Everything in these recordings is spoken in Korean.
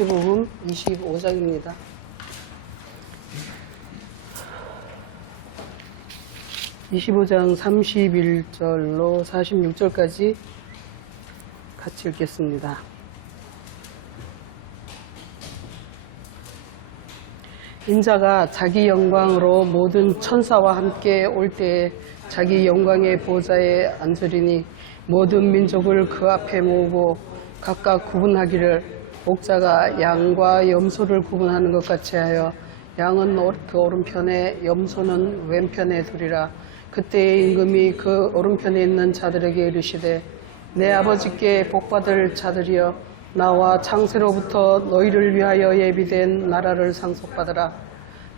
마태복음 25장입니다. (25장) 31절로 46절까지 같이 읽겠습니다. 인자가 자기 영광으로 모든 천사와 함께 올 때에 자기 영광의 보좌에 앉으리니 모든 민족을 그 앞에 모으고 각각 구분하기를 목자가 양과 염소를 구분하는 것 같이 하여 양은 그 오른편에 염소는 왼편에 두리라. 그때의 임금이 그 오른편에 있는 자들에게 이르시되 내 아버지께 복받을 자들이여 나와 창세로부터 너희를 위하여 예비된 나라를 상속받으라.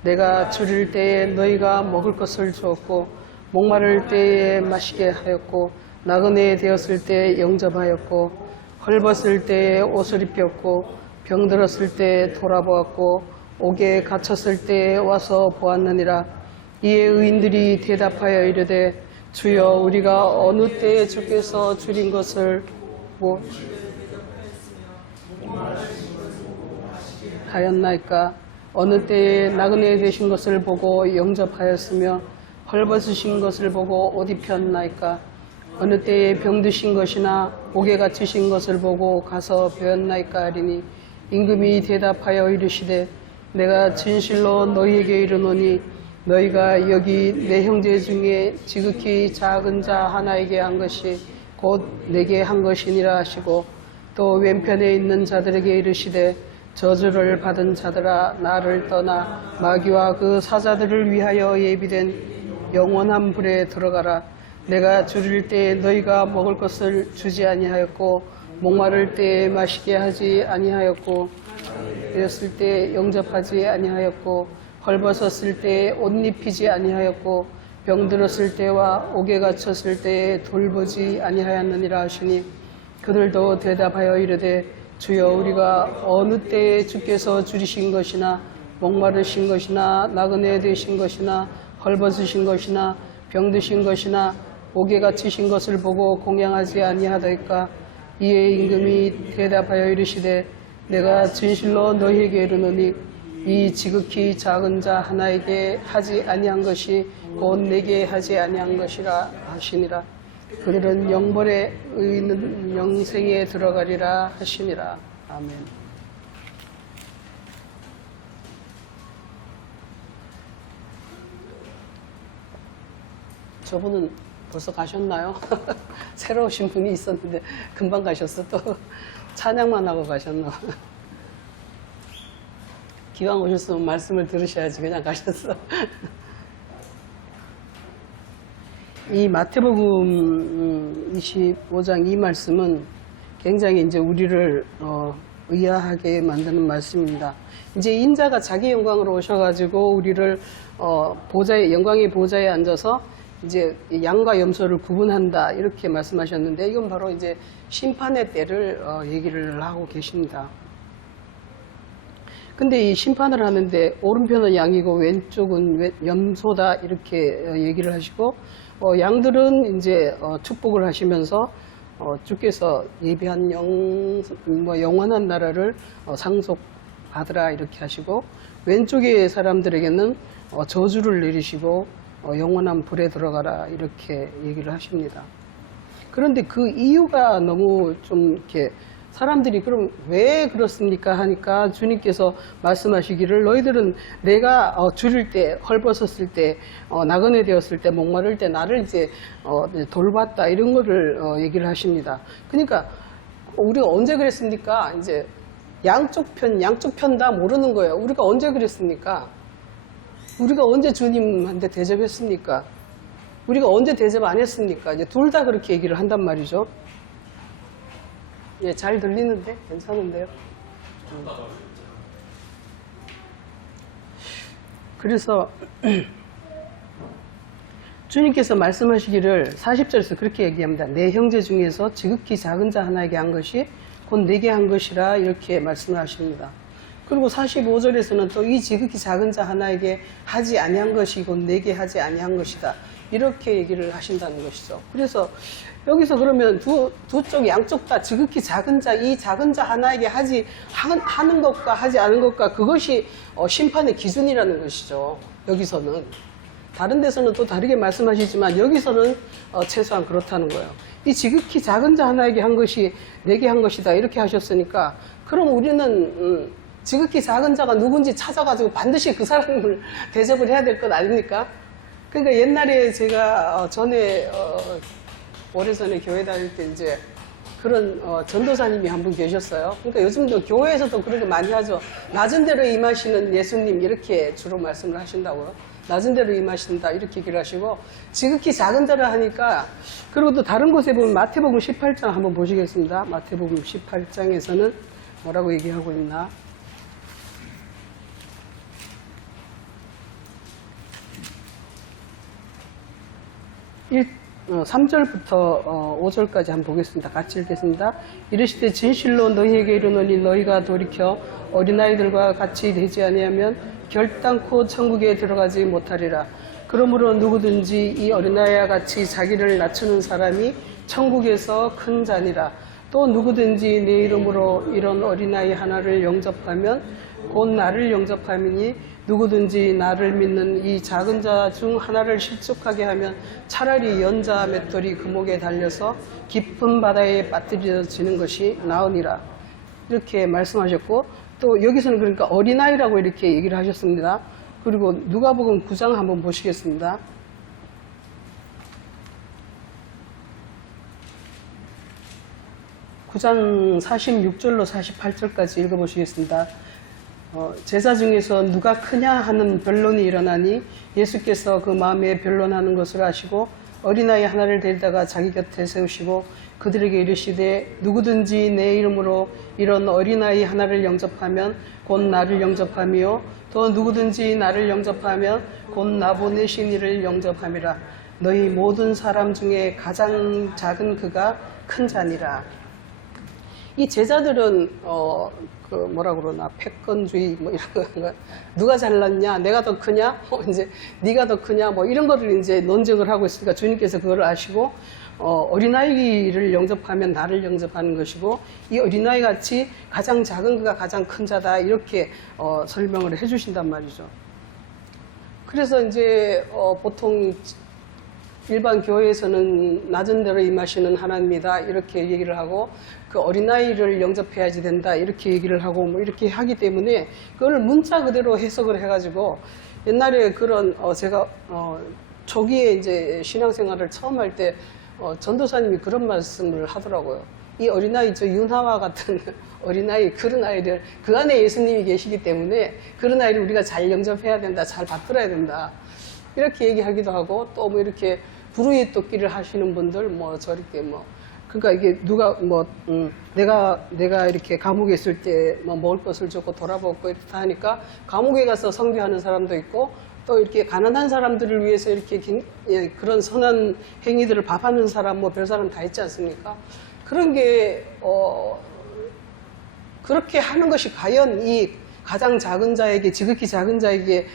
내가 줄일 때에 너희가 먹을 것을 주었고 목마를 때에 마시게 하였고 나그네 되었을 때에 영접하였고 헐벗을 때에 옷을 입혔고 병들었을 때에 돌아보았고 옥에 갇혔을 때에 와서 보았느니라. 이에 의인들이 대답하여 이르되 주여 우리가 어느 때에 주께서 줄인 것을 하였나이까? 어느 때에 나그네 되신 것을 보고 영접하였으며 헐벗으신 것을 보고 옷 입혔나이까? 어느 때에 병드신 것이나 옥에 갇히신 것을 보고 가서 배웠나이까 하리니 임금이 대답하여 이르시되 내가 진실로 너희에게 이르노니 너희가 여기 내 형제 중에 지극히 작은 자 하나에게 한 것이 곧 내게 한 것이니라 하시고 또 왼편에 있는 자들에게 이르시되 저주를 받은 자들아 나를 떠나 마귀와 그 사자들을 위하여 예비된 영원한 불에 들어가라. 내가 줄일 때에 너희가 먹을 것을 주지 아니하였고 목마를 때에 마시게 하지 아니하였고 되었을 때에 영접하지 아니하였고 헐벗었을 때에 옷 입히지 아니하였고 병들었을 때와 옥에 갇혔을 때에 돌보지 아니하였느니라 하시니 그들도 대답하여 이르되 주여 우리가 어느 때에 주께서 줄이신 것이나 목마르신 것이나 나그네 되신 것이나 헐벗으신 것이나 병드신 것이나 옥에 갇히신 것을 보고 공양하지 아니하더이까? 이에 임금이 대답하여 이르시되 내가 진실로 너희에게 이르노니 이 지극히 작은 자 하나에게 하지 아니한 것이 곧 내게 하지 아니한 것이라 하시니라. 그들은 영벌에 의는 영생에 들어가리라 하시니라. 아멘. 저분은 벌써 가셨나요? 새로 오신 분이 있었는데 금방 가셨어. 또 찬양만 하고 가셨나? 기왕 오셨으면 말씀을 들으셔야지 그냥 가셨어. 이 마태복음 25장 이 말씀은 굉장히 이제 우리를 의아하게 만드는 말씀입니다. 이제 인자가 자기 영광으로 오셔가지고 우리를 영광의 보좌에 앉아서 이제 양과 염소를 구분한다 이렇게 말씀하셨는데 이건 바로 이제 심판의 때를 얘기를 하고 계십니다. 근데 이 심판을 하는데 오른편은 양이고 왼쪽은 염소다 이렇게 얘기를 하시고 양들은 이제 축복을 하시면서 주께서 예비한 영원한 나라를 상속받으라 이렇게 하시고 왼쪽의 사람들에게는 저주를 내리시고 영원한 불에 들어가라 이렇게 얘기를 하십니다. 그런데 그 이유가 너무 좀 이렇게 사람들이 그럼 왜 그렇습니까 하니까 주님께서 말씀하시기를 너희들은 내가 줄일 때 헐벗었을 때 나그네 되었을 때 목마를 때 나를 이제 돌봤다 이런 거를 얘기를 하십니다. 그러니까 우리가 언제 그랬습니까? 이제 양쪽 편 다 모르는 거예요. 우리가 언제 그랬습니까? 우리가 언제 주님한테 대접했습니까? 우리가 언제 대접 안 했습니까? 이제 둘 다 그렇게 얘기를 한단 말이죠. 예, 잘 들리는데? 괜찮은데요? 그래서 주님께서 말씀하시기를 40절에서 그렇게 얘기합니다. 내 형제 중에서 지극히 작은 자 하나에게 한 것이 곧 내게 한 것이라 이렇게 말씀을 하십니다. 그리고 45절에서는 또 이 지극히 작은 자 하나에게 하지 아니한 것이 곧 내게 하지 아니한 것이다. 이렇게 얘기를 하신다는 것이죠. 그래서 여기서 그러면 두 쪽 양쪽 다 지극히 작은 자, 이 작은 자 하나에게 하는 것과 하지 않은 것과 그것이 심판의 기준이라는 것이죠. 여기서는. 다른 데서는 또 다르게 말씀하시지만 여기서는 최소한 그렇다는 거예요. 이 지극히 작은 자 하나에게 한 것이 내게 한 것이다 이렇게 하셨으니까 그럼 우리는 지극히 작은 자가 누군지 찾아가지고 반드시 그 사람을 대접을 해야 될 것 아닙니까? 그러니까 옛날에 제가 오래전에 교회 다닐 때 이제 그런 전도사님이 한 분 계셨어요. 그러니까 요즘도 교회에서도 그런 거 많이 하죠. 낮은 데로 임하시는 예수님 이렇게 주로 말씀을 하신다고요. 낮은 데로 임하신다 이렇게 얘기를 하시고 지극히 작은 자를 하니까 그리고 또 다른 곳에 보면 마태복음 18장 한번 보시겠습니다. 마태복음 18장에서는 뭐라고 얘기하고 있나? 3절부터 5절까지 한번 보겠습니다. 같이 읽겠습니다. 이르시되 진실로 너희에게 이르노니 너희가 돌이켜 어린아이들과 같이 되지 아니하면 결단코 천국에 들어가지 못하리라. 그러므로 누구든지 이 어린아이와 같이 자기를 낮추는 사람이 천국에서 큰 자니라. 또 누구든지 내 이름으로 이런 어린아이 하나를 영접하면 곧 나를 영접함이니 누구든지 나를 믿는 이 작은 자 중 하나를 실족하게 하면 차라리 연자 맷돌이 그 목에 달려서 깊은 바다에 빠뜨려지는 것이 나으니라. 이렇게 말씀하셨고 또 여기서는 그러니까 어린아이라고 이렇게 얘기를 하셨습니다. 그리고 누가복음 9장 한번 보시겠습니다. 9장 46절로 48절까지 읽어보시겠습니다. 제자 중에서 누가 크냐 하는 변론이 일어나니 예수께서 그 마음에 변론하는 것을 아시고 어린아이 하나를 데리다가 자기 곁에 세우시고 그들에게 이르시되 누구든지 내 이름으로 이런 어린아이 하나를 영접하면 곧 나를 영접하며 또 누구든지 나를 영접하면 곧 나 보내신 이를 영접함이라. 너희 모든 사람 중에 가장 작은 그가 큰 자니라. 이 제자들은 뭐라 그러나 패권주의 뭐 이런 거 누가 잘났냐 내가 더 크냐 이제 네가 더 크냐 뭐 이런 거를 이제 논쟁을 하고 있으니까 주님께서 그걸 아시고 어린아이를 영접하면 나를 영접하는 것이고 이 어린아이 같이 가장 작은 그가 가장 큰 자다 이렇게 설명을 해주신단 말이죠. 그래서 이제 보통 일반 교회에서는 낮은 데로 임하시는 하나님이다 이렇게 얘기를 하고 그 어린아이를 영접해야지 된다 이렇게 얘기를 하고 뭐 이렇게 하기 때문에 그걸 문자 그대로 해석을 해가지고 옛날에 그런 제가 초기에 이제 신앙생활을 처음 할 때 전도사님이 그런 말씀을 하더라고요. 이 어린아이 저 윤하와 같은 어린아이 그런 아이들 그 안에 예수님이 계시기 때문에 그런 아이를 우리가 잘 영접해야 된다 잘 받들어야 된다 이렇게 얘기하기도 하고 또 뭐 이렇게 불의의 돕기를 하시는 분들 뭐 저렇게 뭐 그러니까 이게 누가 뭐 내가 이렇게 감옥에 있을 때 뭐 먹을 것을 줬고 돌아보고 이렇게 하니까 감옥에 가서 선교하는 사람도 있고 또 이렇게 가난한 사람들을 위해서 이렇게 그런 선한 행위들을 밥하는 사람 뭐 별 사람 다 있지 않습니까? 그런 게 그렇게 하는 것이 과연 이 가장 작은 자에게 지극히 작은 자에게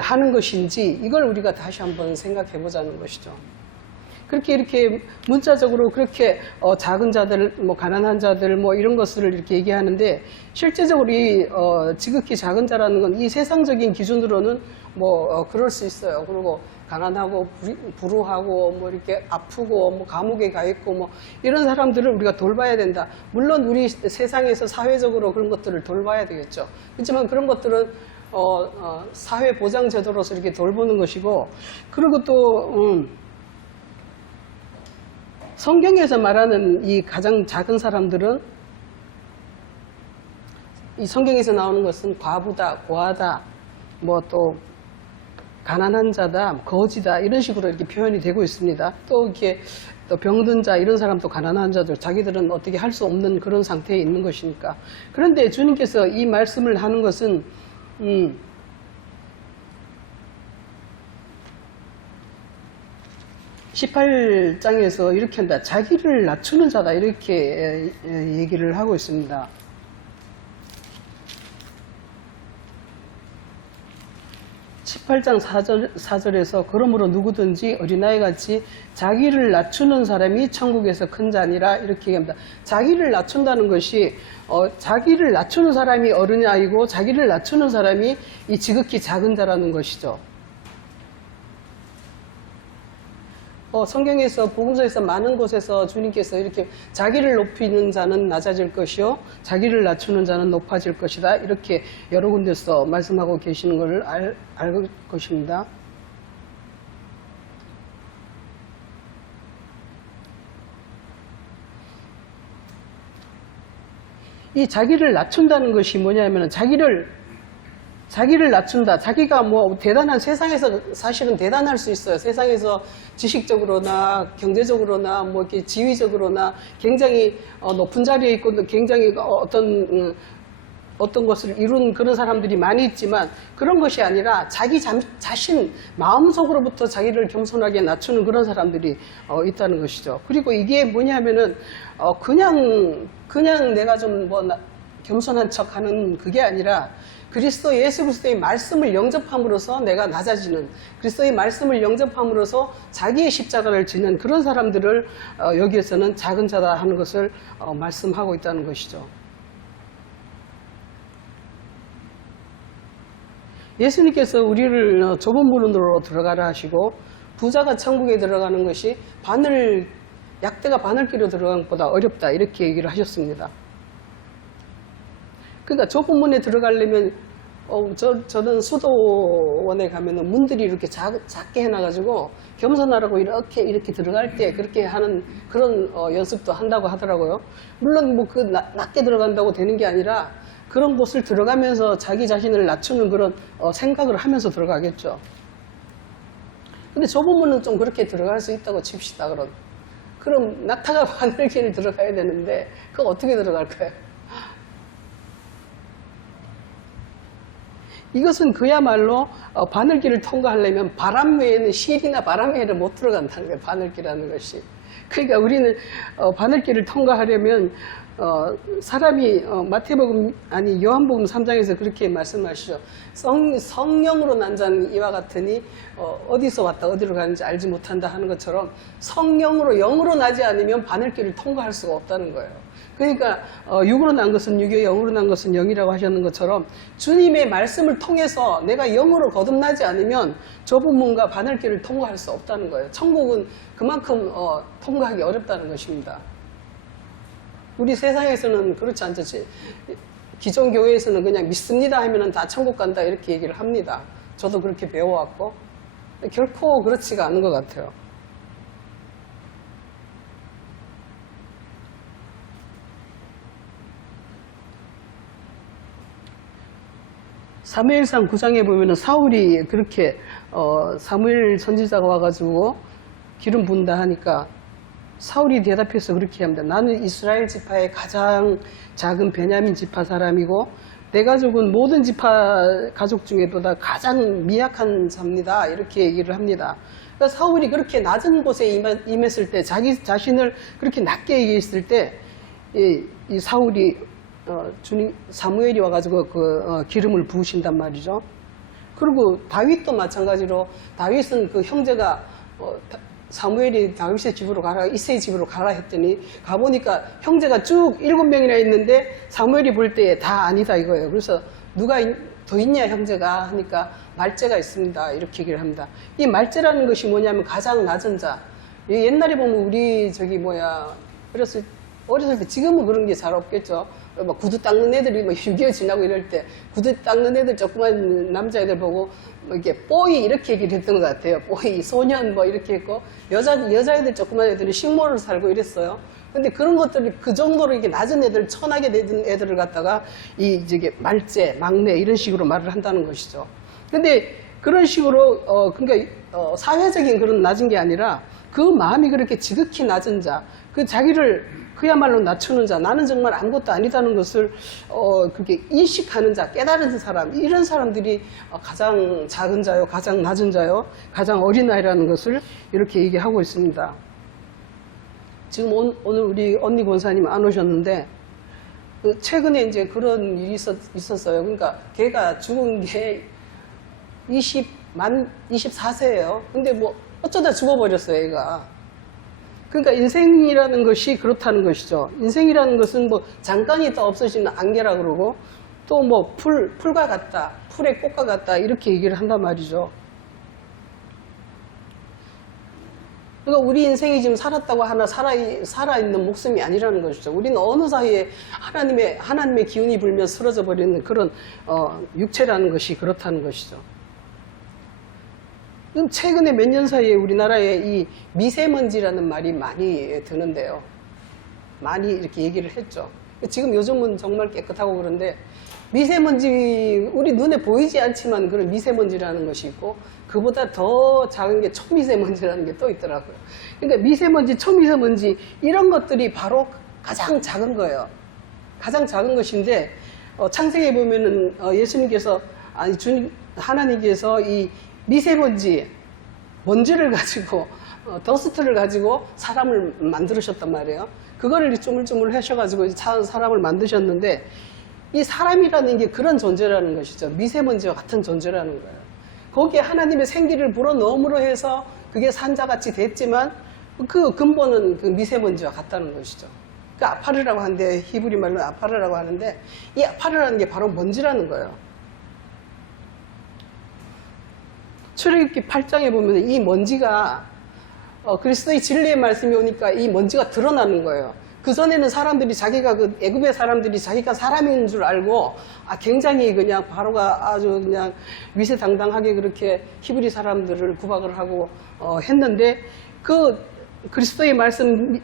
하는 것인지 이걸 우리가 다시 한번 생각해 보자는 것이죠. 그렇게 이렇게 문자적으로 그렇게 작은 자들, 뭐 가난한 자들, 뭐 이런 것을 이렇게 얘기하는데 실제적으로 이 지극히 작은 자라는 건 이 세상적인 기준으로는 뭐 그럴 수 있어요. 그리고 가난하고 불우하고 뭐 이렇게 아프고 뭐 감옥에 가 있고 뭐 이런 사람들을 우리가 돌봐야 된다. 물론 우리 세상에서 사회적으로 그런 것들을 돌봐야 되겠죠. 그렇지만 그런 것들은 사회 보장 제도로서 이렇게 돌보는 것이고 그리고 또 성경에서 말하는 이 가장 작은 사람들은 이 성경에서 나오는 것은 과부다, 고아다, 뭐 또 가난한 자다, 거지다 이런 식으로 이렇게 표현이 되고 있습니다. 또 이렇게 또 병든 자 이런 사람도 가난한 자들 자기들은 어떻게 할 수 없는 그런 상태에 있는 것이니까. 그런데 주님께서 이 말씀을 하는 것은 18장에서 이렇게 한다. 자기를 낮추는 자다. 이렇게 얘기를 하고 있습니다. 18장 4절에서 그러므로 누구든지 어린아이같이 자기를 낮추는 사람이 천국에서 큰 자니라 이렇게 얘기합니다. 자기를 낮춘다는 것이 자기를 낮추는 사람이 어린아이고 자기를 낮추는 사람이 이 지극히 작은 자라는 것이죠. 성경에서 복음서에서 많은 곳에서 주님께서 이렇게 자기를 높이는 자는 낮아질 것이요 자기를 낮추는 자는 높아질 것이다 이렇게 여러 군데서 말씀하고 계시는 것을 알 것입니다. 이 자기를 낮춘다는 것이 뭐냐면 자기를 낮춘다. 자기가 뭐 대단한 세상에서 사실은 대단할 수 있어요. 세상에서 지식적으로나 경제적으로나 뭐 이렇게 지위적으로나 굉장히 높은 자리에 있고 굉장히 어떤 것을 이룬 그런 사람들이 많이 있지만 그런 것이 아니라 자기 자신 마음속으로부터 자기를 겸손하게 낮추는 그런 사람들이 있다는 것이죠. 그리고 이게 뭐냐면은 그냥 내가 좀 뭐 겸손한 척하는 그게 아니라 그리스도 예수 그리스도의 말씀을 영접함으로써 내가 낮아지는 그리스도의 말씀을 영접함으로써 자기의 십자가를 지는 그런 사람들을 여기에서는 작은 자다 하는 것을 말씀하고 있다는 것이죠. 예수님께서 우리를 좁은 문으로 들어가라 하시고 부자가 천국에 들어가는 것이 약대가 바늘길로 들어가는 것보다 어렵다 이렇게 얘기를 하셨습니다. 그러니까 좁은 문에 들어가려면 저는 수도원에 가면은 문들이 이렇게 작게 해놔가지고 겸손하라고 이렇게 들어갈 때 그렇게 하는 그런 연습도 한다고 하더라고요. 물론 뭐 낮게 들어간다고 되는 게 아니라 그런 곳을 들어가면서 자기 자신을 낮추는 그런 생각을 하면서 들어가겠죠. 근데 좁은 문은 좀 그렇게 들어갈 수 있다고 칩시다. 그럼 낙타가 바늘길을 들어가야 되는데 그거 어떻게 들어갈까요? 이것은 그야말로 바늘길을 통과하려면 바람 외에는 실이나 바람 외에는 못 들어간다는 거예요. 바늘길이라는 것이. 그러니까 우리는 바늘길을 통과하려면 사람이 요한복음 3장에서 그렇게 말씀하시죠. 성령으로 난 자는 이와 같으니 어디서 왔다 어디로 가는지 알지 못한다 하는 것처럼 성령으로 영으로 나지 않으면 바늘길을 통과할 수가 없다는 거예요. 그러니까 육으로 난 것은 육이요 영으로 난 것은 영이라고 하셨는 것처럼 주님의 말씀을 통해서 내가 영으로 거듭나지 않으면 좁은 문과 바늘길을 통과할 수 없다는 거예요. 천국은 그만큼 통과하기 어렵다는 것입니다. 우리 세상에서는 그렇지 않죠. 기존 교회에서는 그냥 믿습니다 하면은 다 천국 간다 이렇게 얘기를 합니다. 저도 그렇게 배워왔고 결코 그렇지가 않은 것 같아요. 사무엘상 9장에 보면은 사울이 그렇게 사무엘 선지자가 와가지고 기름 부은다 하니까 사울이 대답해서 그렇게 합니다. 나는 이스라엘 지파의 가장 작은 베냐민 지파 사람이고 내 가족은 모든 지파 가족 중에보다 가장 미약한 자입니다. 이렇게 얘기를 합니다. 그러니까 사울이 그렇게 낮은 곳에 임했을 때 자기 자신을 그렇게 낮게 얘기했을 때 이 사울이 사무엘이 와가지고 기름을 부으신단 말이죠. 그리고 다윗도 마찬가지로 다윗은 그 형제가 사무엘이 다윗의 집으로 가라, 이새의 집으로 가라 했더니 가보니까 형제가 쭉 7명이나 있는데 사무엘이 볼 때에 다 아니다 이거예요. 그래서 누가 더 있냐 형제가 하니까 말제가 있습니다. 이렇게 얘기를 합니다. 이 말제라는 것이 뭐냐면 가장 낮은 자. 옛날에 보면 우리 어렸을 때 지금은 그런 게 잘 없겠죠. 막 구두 닦는 애들이 막 6.25 지나고 이럴 때 구두 닦는 애들 조그만 남자애들 보고 뭐 이렇게 뽀이 이렇게 얘기를 했던 것 같아요. 뽀이 소년 뭐 이렇게 했고 여자애들 조그만 애들은 식모를 살고 이랬어요. 근데 그런 것들이 그 정도로 이게 낮은 애들 천하게 된 애들을 갖다가 저기 말제 막내 이런 식으로 말을 한다는 것이죠. 근데 그런 식으로 그러니까 사회적인 그런 낮은 게 아니라 그 마음이 그렇게 지극히 낮은 자, 그 자기를 그야말로 낮추는 자, 나는 정말 아무것도 아니다는 것을 그렇게 인식하는 자, 깨달은 사람, 이런 사람들이 가장 작은 자요, 가장 낮은 자요, 가장 어린아이라는 것을 이렇게 얘기하고 있습니다. 지금 오늘 우리 언니 권사님 안 오셨는데 최근에 이제 그런 일이 있었어요. 그러니까 걔가 죽은 게 만 24세예요. 근데 뭐 어쩌다 죽어버렸어요, 얘가. 그러니까 인생이라는 것이 그렇다는 것이죠. 인생이라는 것은 뭐 잠깐 있다 없어지는 안개라 그러고 또 뭐 풀과 같다, 풀의 꽃과 같다 이렇게 얘기를 한단 말이죠. 그러니까 우리 인생이 지금 살았다고 하나 살아있는 목숨이 아니라는 것이죠. 우리는 어느 사이에 하나님의 기운이 불면 쓰러져 버리는 그런 육체라는 것이 그렇다는 것이죠. 최근에 몇 년 사이에 우리나라에 이 미세먼지라는 말이 많이 드는데요. 많이 이렇게 얘기를 했죠. 지금 요즘은 정말 깨끗하고 그런데 미세먼지, 우리 눈에 보이지 않지만 그런 미세먼지라는 것이 있고 그보다 더 작은 게 초미세먼지라는 게 또 있더라고요. 그러니까 미세먼지, 초미세먼지 이런 것들이 바로 가장 작은 거예요. 가장 작은 것인데 창세기에 보면은 예수님께서 하나님께서 이 미세먼지, 먼지를 가지고 더스트를 가지고 사람을 만들으셨단 말이에요. 그거를 쪼물쪼물 하셔가지고 사람을 만드셨는데 이 사람이라는 게 그런 존재라는 것이죠. 미세먼지와 같은 존재라는 거예요. 거기에 하나님의 생기를 불어넣음으로 해서 그게 산자같이 됐지만 그 근본은 그 미세먼지와 같다는 것이죠. 그 아파르라고 하는데 히브리 말로 아파르라고 하는데 이 아파르라는 게 바로 먼지라는 거예요. 출애굽기 8장에 보면 이 먼지가 그리스도의 진리의 말씀이 오니까 이 먼지가 드러나는 거예요. 그전에는 사람들이 자기가 애굽의 사람들이 자기가 사람인 줄 알고 굉장히 그냥 바로가 아주 그냥 위세당당하게 그렇게 히브리 사람들을 구박을 하고 했는데 그리스도의 말씀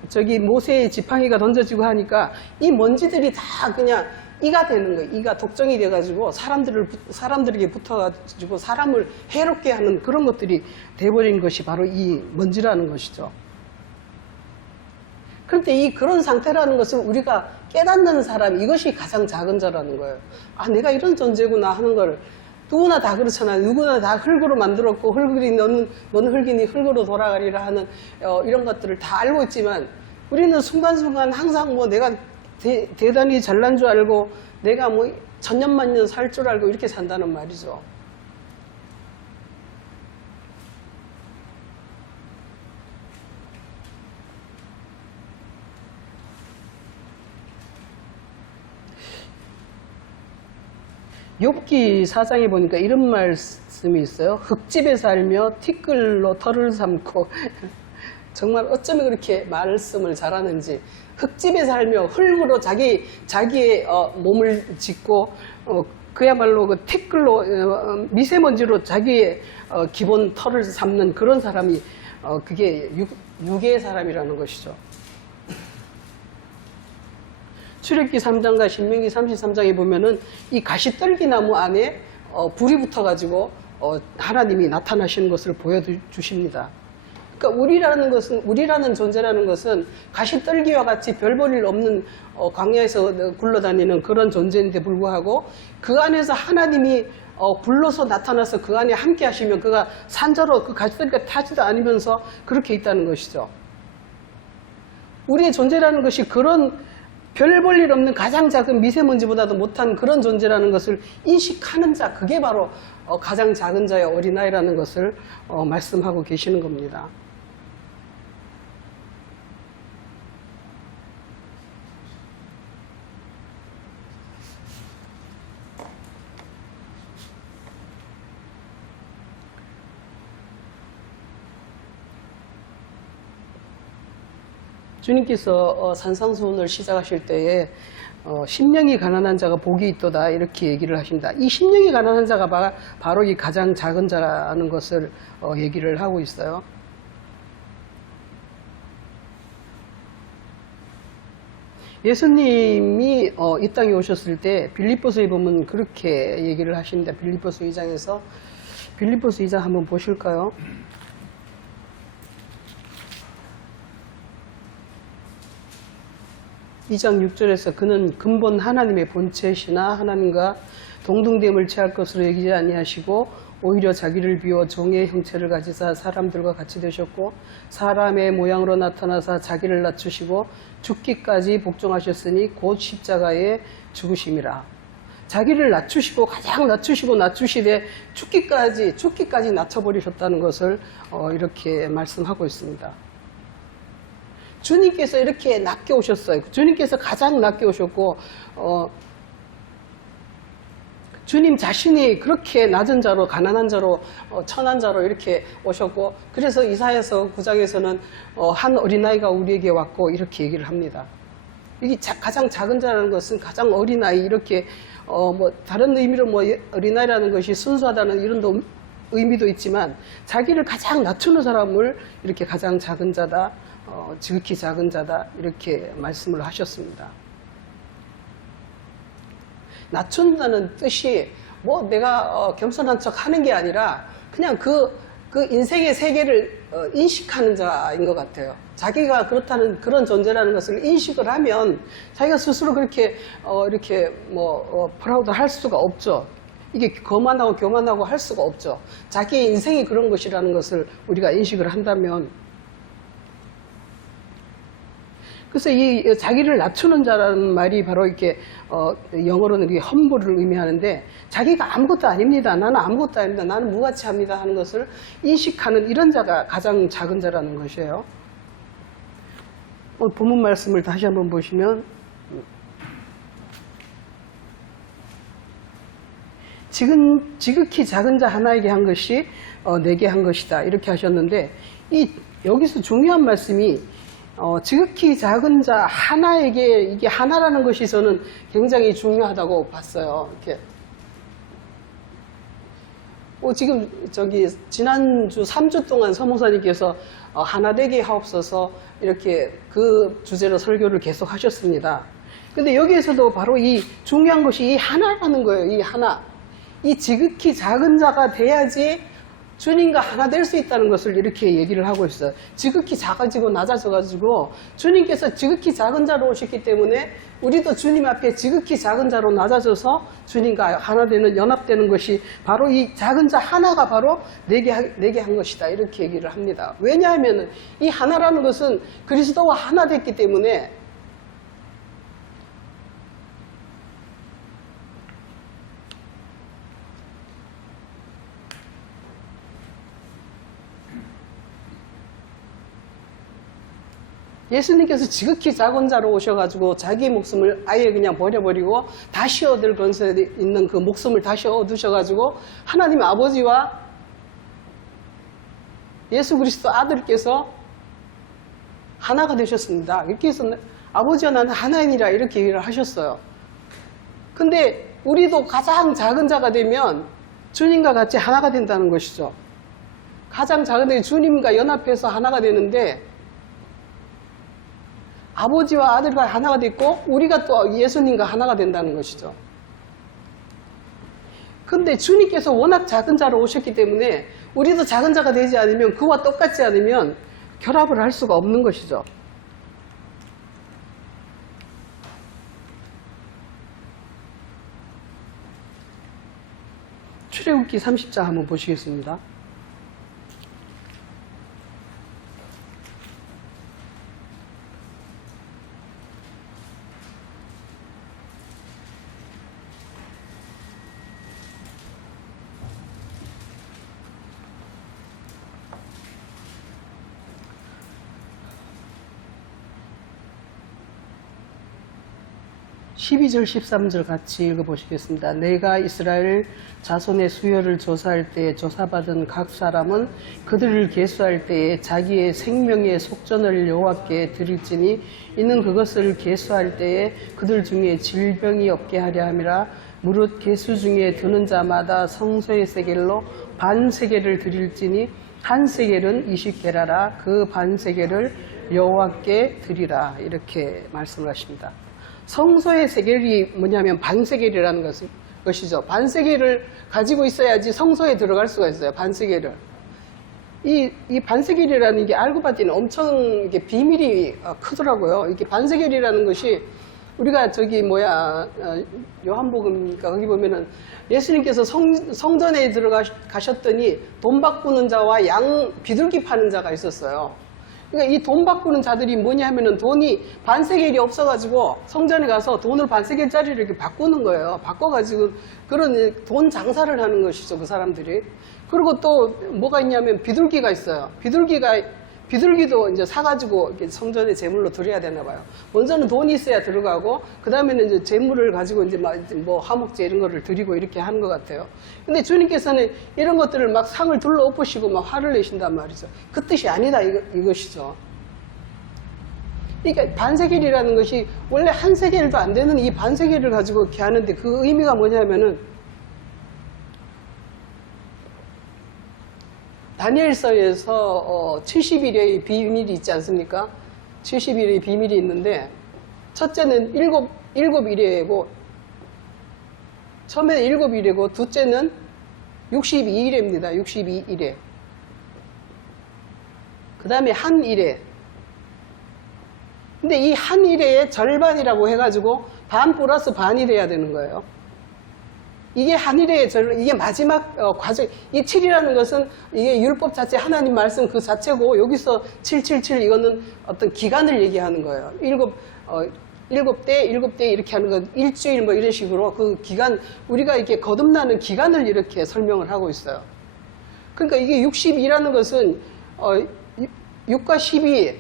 모세의 지팡이가 던져지고 하니까 이 먼지들이 다 그냥 이가 되는 거예요. 이가 독정이 돼가지고 사람들에게 붙어가지고 사람을 해롭게 하는 그런 것들이 돼버린 것이 바로 이 먼지라는 것이죠. 그런데 그런 상태라는 것을 우리가 깨닫는 사람, 이것이 가장 작은 자라는 거예요. 내가 이런 존재구나 하는 걸 누구나 다 그렇잖아요. 누구나 다 흙으로 만들었고 흙이 너는 흙이니 흙으로 돌아가리라 하는 이런 것들을 다 알고 있지만 우리는 순간순간 항상 뭐 내가 대단히 잘난 줄 알고 내가 뭐 천년만년 살 줄 알고 이렇게 산다는 말이죠. 욥기 4장에 보니까 이런 말씀이 있어요. 흙집에 살며 티끌로 털을 삼고 정말 어쩌면 그렇게 말씀을 잘하는지 흙집에 살며 흙으로 자기의 몸을 짓고 그야말로 그 티끌로 미세먼지로 자기의 기본 털을 삼는 그런 사람이 그게 육의 사람이라는 것이죠. 출애굽기 3장과 신명기 33장에 보면은 이 가시떨기나무 안에 불이 붙어가지고 하나님이 나타나시는 것을 보여주십니다. 그러니까 우리라는 존재라는 것은 가시떨기와 같이 별 볼 일 없는 광야에서 굴러다니는 그런 존재인데 불구하고 그 안에서 하나님이 불러서 나타나서 그 안에 함께 하시면 그가 산자로 그 가시떨기가 타지도 않으면서 그렇게 있다는 것이죠. 우리의 존재라는 것이 그런 별 볼 일 없는 가장 작은 미세먼지보다도 못한 그런 존재라는 것을 인식하는 자, 그게 바로 가장 작은 자의 어린아이라는 것을 말씀하고 계시는 겁니다. 주님께서 산상수훈을 시작하실 때에 심령이 가난한 자가 복이 있도다 이렇게 얘기를 하십니다. 이 심령이 가난한 자가 바로 이 가장 작은 자라는 것을 얘기를 하고 있어요. 예수님이 이 땅에 오셨을 때 빌립보서에 보면 그렇게 얘기를 하십니다. 빌립보서 2장에서 빌립보서 2장 한번 보실까요? 2장 6절에서 그는 근본 하나님의 본체시나 하나님과 동등됨을 취할 것으로 여기지 아니하시고 오히려 자기를 비워 종의 형체를 가지사 사람들과 같이 되셨고 사람의 모양으로 나타나사 자기를 낮추시고 죽기까지 복종하셨으니 곧 십자가에 죽으심이라. 자기를 낮추시고 가장 낮추시되 죽기까지 낮춰버리셨다는 것을 이렇게 말씀하고 있습니다. 주님께서 이렇게 낮게 오셨어요. 주님께서 가장 낮게 오셨고 주님 자신이 그렇게 낮은 자로, 가난한 자로, 천한 자로 이렇게 오셨고, 그래서 이사야서 9장에서는 한 어린아이가 우리에게 왔고 이렇게 얘기를 합니다. 이게 가장 작은 자라는 것은 가장 어린아이, 이렇게 뭐 다른 의미로 뭐 어린아이라는 것이 순수하다는 이런 의미도 있지만, 자기를 가장 낮추는 사람을 이렇게 가장 작은 자다, 지극히 작은 자다, 이렇게 말씀을 하셨습니다. 낮춘다는 뜻이 뭐 내가 겸손한 척 하는 게 아니라 그냥 그 인생의 세계를 인식하는 자인 것 같아요. 자기가 그렇다는 그런 존재라는 것을 인식을 하면 자기가 스스로 그렇게 이렇게 뭐 프라우드 할 수가 없죠. 이게 교만하고 할 수가 없죠. 자기의 인생이 그런 것이라는 것을 우리가 인식을 한다면, 그래서 이 자기를 낮추는 자라는 말이 바로 이렇게 영어로는 이게 험블을 의미하는데, 자기가 아무것도 아닙니다, 나는 아무것도 아닙니다, 나는 무가치합니다 하는 것을 인식하는 이런 자가 가장 작은 자라는 것이에요. 본문 말씀을 다시 한번 보시면, 지극히 작은 자 하나에게 한 것이 내게 한 것이다, 이렇게 하셨는데, 여기서 중요한 말씀이 지극히 작은 자 하나에게, 이게 하나라는 것이 저는 굉장히 중요하다고 봤어요. 이렇게 지금 지난주 3주 동안 서목사님께서 하나 되게 하옵소서 이렇게 그 주제로 설교를 계속 하셨습니다. 근데 여기에서도 바로 이 중요한 것이 이 하나라는 거예요. 이 하나, 이 지극히 작은 자가 돼야지 주님과 하나 될 수 있다는 것을 이렇게 얘기를 하고 있어요. 지극히 작아지고 낮아져가지고 주님께서 지극히 작은 자로 오셨기 때문에 우리도 주님 앞에 지극히 작은 자로 낮아져서 주님과 하나 되는, 연합되는 것이 바로 이 작은 자 하나가 바로 내게 한 것이다, 이렇게 얘기를 합니다. 왜냐하면 이 하나라는 것은 그리스도와 하나 됐기 때문에 예수님께서 지극히 작은 자로 오셔가지고 자기의 목숨을 아예 그냥 버려버리고 다시 얻을 권세 있는 그 목숨을 다시 얻으셔가지고 하나님 아버지와 예수 그리스도 아들께서 하나가 되셨습니다. 이렇게 해서 아버지와 나는 하나이니라, 이렇게 얘기를 하셨어요. 근데 우리도 가장 작은 자가 되면 주님과 같이 하나가 된다는 것이죠. 가장 작은 데 주님과 연합해서 하나가 되는데, 아버지와 아들과 하나가 됐고 우리가 또 예수님과 하나가 된다는 것이죠. 근데 주님께서 워낙 작은 자로 오셨기 때문에 우리도 작은 자가 되지 않으면, 그와 똑같지 않으면 결합을 할 수가 없는 것이죠. 출애굽기 30장 한번 보시겠습니다. 12절 13절 같이 읽어보시겠습니다. 내가 이스라엘 자손의 수요를 조사할 때에 조사받은 각 사람은 그들을 계수할 때에 자기의 생명의 속전을 여호와께 드릴지니 이는 그것을 계수할 때에 그들 중에 질병이 없게 하려 함이라. 무릇 계수 중에 드는 자마다 성소의 세겔로 반 세겔을 드릴지니 한 세겔은 20게라라. 그 반 세겔을 여호와께 드리라. 이렇게 말씀을 하십니다. 성소의 세겔이 뭐냐면 반세겔이라는 것이죠. 반세겔을 가지고 있어야지 성소에 들어갈 수가 있어요. 반세겔을. 이 반세겔이라는 게 알고 봤더니 엄청 이게 비밀이 크더라고요. 이게 반세겔이라는 것이 우리가 요한복음이니까 거기 보면은 예수님께서 성전에 들어가셨더니 돈 바꾸는 자와 양 비둘기 파는 자가 있었어요. 그러니까 이 돈 바꾸는 자들이 뭐냐 하면은 돈이 반세겔이 없어가지고 성전에 가서 돈을 반세겔짜리를 이렇게 바꾸는 거예요. 바꿔가지고 그런 돈 장사를 하는 것이죠, 그 사람들이. 그리고 또 뭐가 있냐면 비둘기가 있어요. 비둘기도 이제 사가지고 이렇게 성전에 제물로 드려야 되나 봐요. 먼저는 돈이 있어야 들어가고, 그 다음에는 이제 제물을 가지고 이제 뭐 화목제 이런 거를 드리고 이렇게 하는 것 같아요. 근데 주님께서는 이런 것들을 막 상을 둘러 엎으시고 막 화를 내신단 말이죠. 그 뜻이 아니다, 이것이죠. 그러니까 반세겔이라는 것이 원래 한 세겔도 안 되는 이 반세겔을 가지고 이렇게 하는데 그 의미가 뭐냐면은 다니엘서에서 70일의 비밀이 있지 않습니까? 70일의 비밀이 있는데 첫째는 일곱 일이고 처음에는 7일이고 둘째는 62일입니다. 62일에. 그 다음에 한 일에. 근데 이 한 일의 절반이라고 해가지고 반 플러스 반이 돼야 되는 거예요. 이게 한일의 이게 마지막 과정. 이 7이라는 것은 이게 율법 자체, 하나님 말씀 그 자체고, 여기서 777 이거는 어떤 기간을 얘기하는 거예요. 일곱 대 이렇게 하는 거, 일주일 뭐 이런 식으로 그 기간, 우리가 이렇게 거듭나는 기간을 이렇게 설명을 하고 있어요. 그러니까 이게 62라는 것은 6과 10이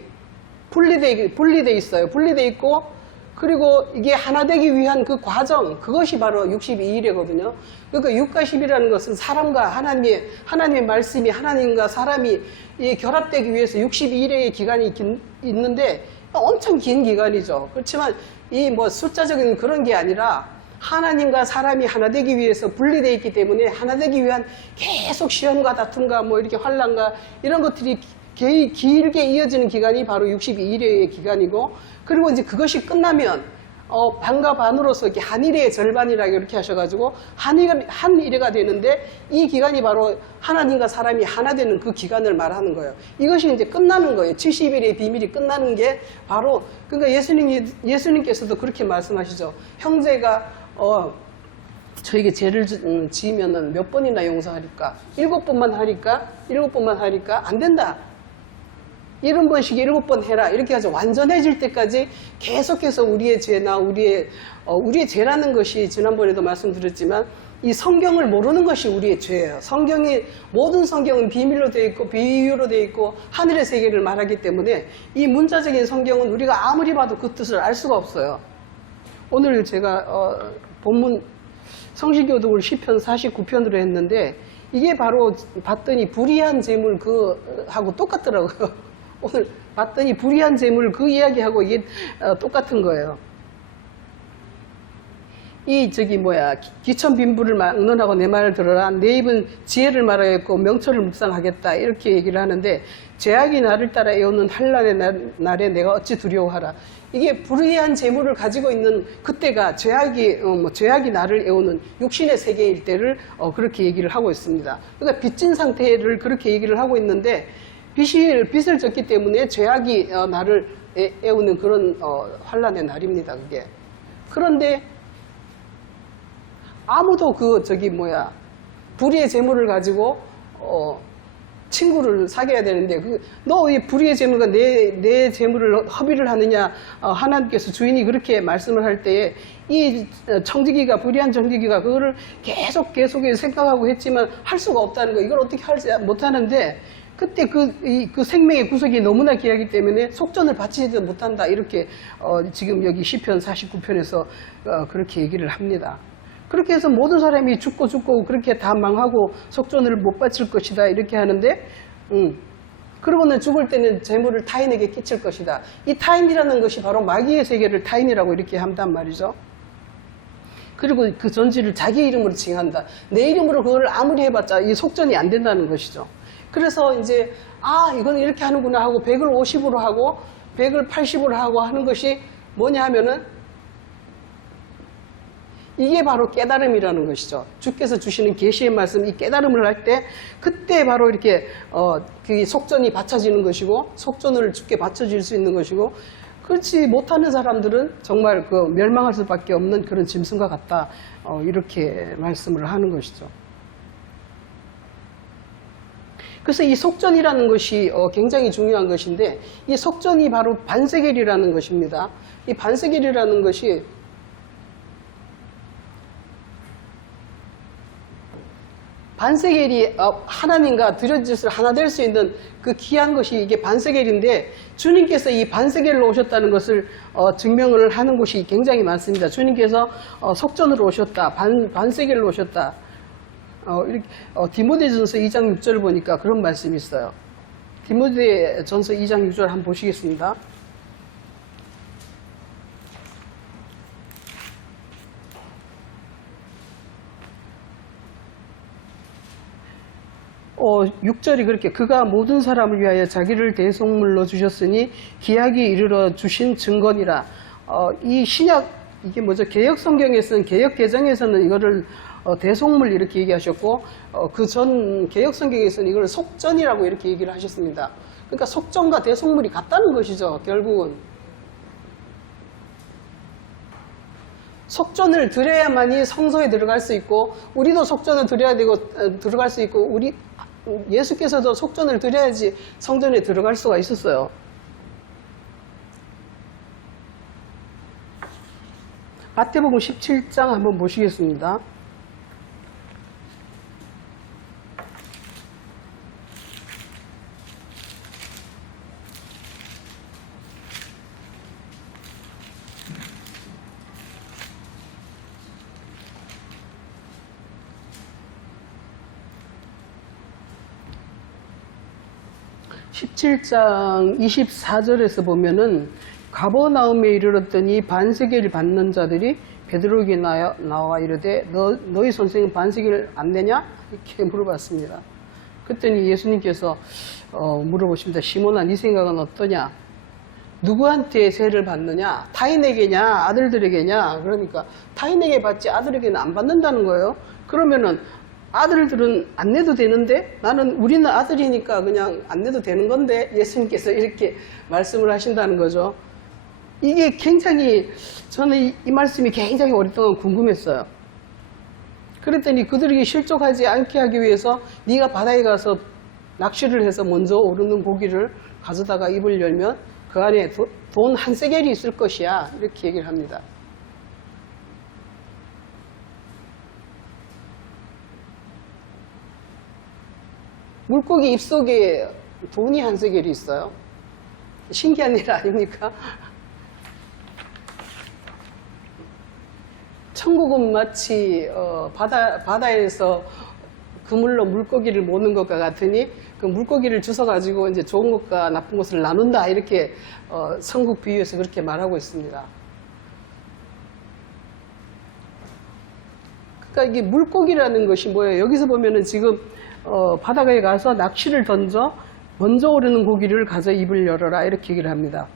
분리돼 있어요. 분리돼 있고, 그리고 이게 하나 되기 위한 그 과정, 그것이 바로 62일이거든요. 그러니까 6과 10이라는 것은 사람과 하나님의 말씀이 하나님과 사람이 결합되기 위해서 62일의 기간이 있는데 엄청 긴 기간이죠. 그렇지만 이 뭐 숫자적인 그런 게 아니라 하나님과 사람이 하나 되기 위해서 분리되어 있기 때문에 하나 되기 위한 계속 시험과 다툼과 뭐 이렇게 환난과 이런 것들이 길게 이어지는 기간이 바로 62일의 기간이고, 그리고 이제 그것이 끝나면 반과 반으로서 이렇게 한일의 절반이라고 이렇게 하셔가지고 한일회가 되는데, 이 기간이 바로 하나님과 사람이 하나 되는 그 기간을 말하는 거예요. 이것이 이제 끝나는 거예요. 70일의 비밀이 끝나는 게 바로, 그러니까 예수님께서도 그렇게 말씀하시죠. 형제가 저에게 죄를 지으면은 몇 번이나 용서하리까? 7번만 하리까? 7번만 하리까? 안 된다. 70번씩 7번 해라. 이렇게 해서 완전해질 때까지 계속해서 우리의 죄나 우리의 죄라는 것이 지난번에도 말씀드렸지만 이 성경을 모르는 것이 우리의 죄예요. 모든 성경은 비밀로 되어 있고 비유로 되어 있고 하늘의 세계를 말하기 때문에 이 문자적인 성경은 우리가 아무리 봐도 그 뜻을 알 수가 없어요. 오늘 제가 본문 성시교독을 시편 49편으로 했는데 이게 바로 봤더니 불의한 재물 하고 똑같더라고요. 오늘 봤더니 불의한 재물 그 이야기하고 이게 똑같은 거예요. 기천 빈부를 막론하고 내 말을 들어라. 내 입은 지혜를 말하였고 명철을 묵상하겠다. 이렇게 얘기를 하는데, 죄악이 나를 따라 애우는 한란의 날에 내가 어찌 두려워하라. 이게 불의한 재물을 가지고 있는 그때가 죄악이 나를 애우는 육신의 세계일 때를 그렇게 얘기를 하고 있습니다. 그러니까 빚진 상태를 그렇게 얘기를 하고 있는데, 빚을 졌기 때문에 죄악이 나를 애우는 그런 환란의 날입니다. 그게. 그런데 아무도 불의의 재물을 가지고 친구를 사귀어야 되는데, 너 이 불의의 재물과 내 재물을 허비를 하느냐? 하나님께서 주인이 그렇게 말씀을 할 때에 이 불의한 청지기가 그거를 계속 생각하고 했지만 할 수가 없다는 거. 이걸 어떻게 하지 못하는데, 그때 그 생명의 구속이 너무나 귀하기 때문에 속전을 바치지도 못한다. 이렇게 지금 여기 시편 49편에서 그렇게 얘기를 합니다. 그렇게 해서 모든 사람이 죽고 그렇게 다 망하고 속전을 못 바칠 것이다. 이렇게 하는데, 그러고는 죽을 때는 재물을 타인에게 끼칠 것이다. 이 타인이라는 것이 바로 마귀의 세계를 타인이라고 이렇게 한단 말이죠. 그리고 그 전지를 자기 이름으로 칭한다. 내 이름으로 그걸 아무리 해봤자 이 속전이 안 된다는 것이죠. 그래서 이제 이건 이렇게 하는구나 하고 100을 50으로 하고 100을 80으로 하고 하는 것이 뭐냐 하면은 이게 바로 깨달음이라는 것이죠. 주께서 주시는 계시의 말씀, 이 깨달음을 할 때 그때 바로 이렇게 그 속전이 받쳐지는 것이고 속전을 주께 받쳐질 수 있는 것이고, 그렇지 못하는 사람들은 정말 멸망할 수밖에 없는 그런 짐승과 같다. 이렇게 말씀을 하는 것이죠. 그래서 이 속전이라는 것이 굉장히 중요한 것인데 이 속전이 바로 반세겔이라는 것입니다. 이 반세겔이라는 것이 반세겔이 하나님과 드려짓을 하나 될 수 있는 그 귀한 것이 이게 반세겔인데 주님께서 이 반세겔로 오셨다는 것을 증명을 하는 곳이 굉장히 많습니다. 주님께서 속전으로 오셨다, 반세겔로 오셨다. 디모데전서 2장 6절 보니까 그런 말씀이 있어요. 디모데전서 2장 6절 한번 보시겠습니다. 어, 6절이 그렇게 그가 모든 사람을 위하여 자기를 대속물로 주셨으니 기약이 이르러 주신 증거니라. 이 신약 이게 뭐죠? 개혁 성경에서는 개혁 개정에서는 이거를 대속물 이렇게 얘기하셨고 그 전 개혁 성경에서는 이걸 속전이라고 이렇게 얘기를 하셨습니다. 그러니까 속전과 대속물이 같다는 것이죠. 결국은 속전을 드려야만이 성소에 들어갈 수 있고 우리도 속전을 드려야 되고 들어갈 수 있고 우리 예수께서도 속전을 드려야지 성전에 들어갈 수가 있었어요. 마태복음 17장 한번 보시겠습니다. (17장) 24절에서 보면은 가버나움에 이르렀더니 반세겔을 받는 자들이 베드로에게 나와 이르되 너희 선생은 반세겔을 안 내냐? 이렇게 물어봤습니다. 그랬더니 예수님께서 물어보십니다. 시몬아 네 생각은 어떠냐? 누구한테 세를 받느냐? 타인에게냐? 아들들에게냐? 그러니까 타인에게 받지 아들에게는 안 받는다는 거예요. 그러면은 아들들은 안 내도 되는데 우리는 아들이니까 그냥 안 내도 되는 건데 예수님께서 이렇게 말씀을 하신다는 거죠. 이게 굉장히 저는 이 말씀이 굉장히 오랫동안 궁금했어요. 그랬더니 그들에게 실족하지 않게 하기 위해서 네가 바다에 가서 낚시를 해서 먼저 오르는 고기를 가져다가 입을 열면 그 안에 돈 한 세겔이 있을 것이야 이렇게 얘기를 합니다. 물고기 입속에 돈이 한 세겔이 있어요. 신기한 일 아닙니까? 천국은 마치 바다에서 그물로 물고기를 모는 것과 같으니 그 물고기를 주워가지고 이제 좋은 것과 나쁜 것을 나눈다 이렇게 천국 비유에서 그렇게 말하고 있습니다. 그러니까 이게 물고기라는 것이 뭐예요? 여기서 보면은 지금 바다에 가서 낚시를 던져 먼저 오르는 고기를 가져 입을 열어라 이렇게 얘기를 합니다.